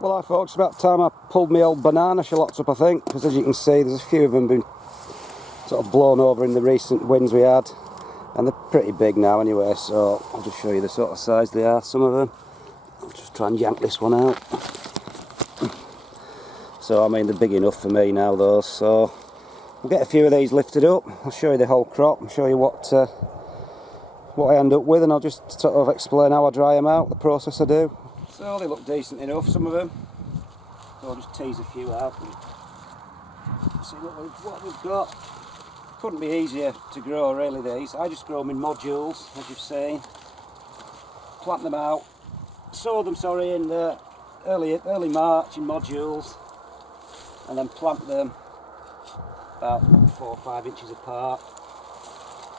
Well, hi folks, it's about time I pulled my old banana shallots up, I think, because as you can see there's a few of them been sort of blown over in the recent winds we had, and they're pretty big now anyway, so I'll just show you the sort of size they are, some of them. I'll just try and yank this one out. So I mean they're big enough for me now those, so we'll get a few of these lifted up. I'll show you the whole crop and show you what I end up with, and I'll just sort of explain how I dry them out, the process I do. So they look decent enough, some of them. So I'll just tease a few out and see what we've got. Couldn't be easier to grow really these. I just grow them in modules, as you've seen. Plant them out, sow them in early March in modules, and then plant them about 4 or 5 inches apart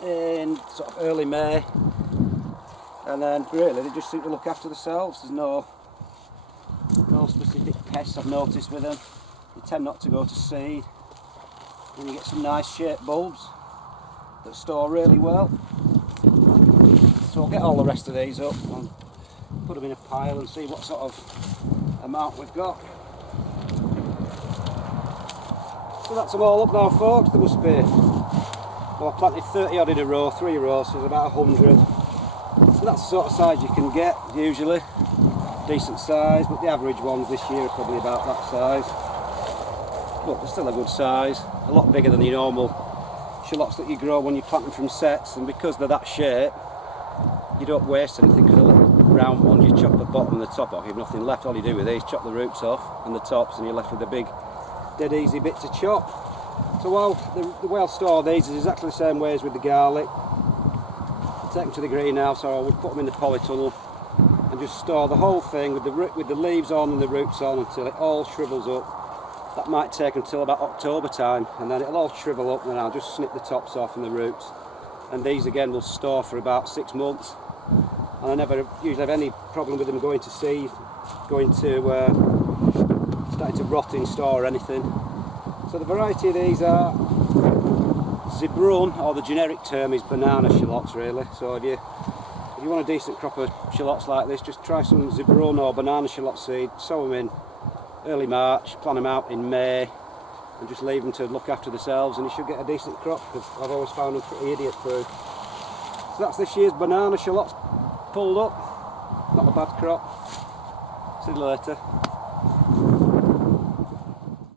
in sort of early May. And then really they just seem to look after themselves. There's no specific pests I've noticed with them. They tend not to go to seed. And you get some nice shaped bulbs that store really well. So I'll get all the rest of these up and put them in a pile and see what sort of amount we've got. So that's them all up now folks. There must be, well, I planted 30 odd in a row, 3 rows, so there's about 100. So that's the sort of size you can get usually, decent size, but the average ones this year are probably about that size. But they're still a good size, a lot bigger than the normal shallots that you grow when you plant them from sets, and because they're that shape, you don't waste anything, because the little round ones, you chop the bottom and the top off, you have nothing left. All you do with these, chop the roots off and the tops, and you're left with a big, dead easy bit to chop. So while the way I'll store these is exactly the same way as with the garlic. Take them to the greenhouse, or I would put them in the polytunnel and just store the whole thing with the leaves on and the roots on until it all shrivels up. That might take until about October time, and then it'll all shrivel up, and then I'll just snip the tops off and the roots. And these again will store for about 6 months, and I never usually have any problem with them going to seed, starting to rot in store or anything. So the variety of these are Zebrunne, or the generic term is banana shallots really. So if you want a decent crop of shallots like this, just try some Zebrunne or banana shallot seed, sow them in early March, plant them out in May, and just leave them to look after themselves, and you should get a decent crop, because I've always found them pretty idiot proof. So that's this year's banana shallots pulled up. Not a bad crop. See you later.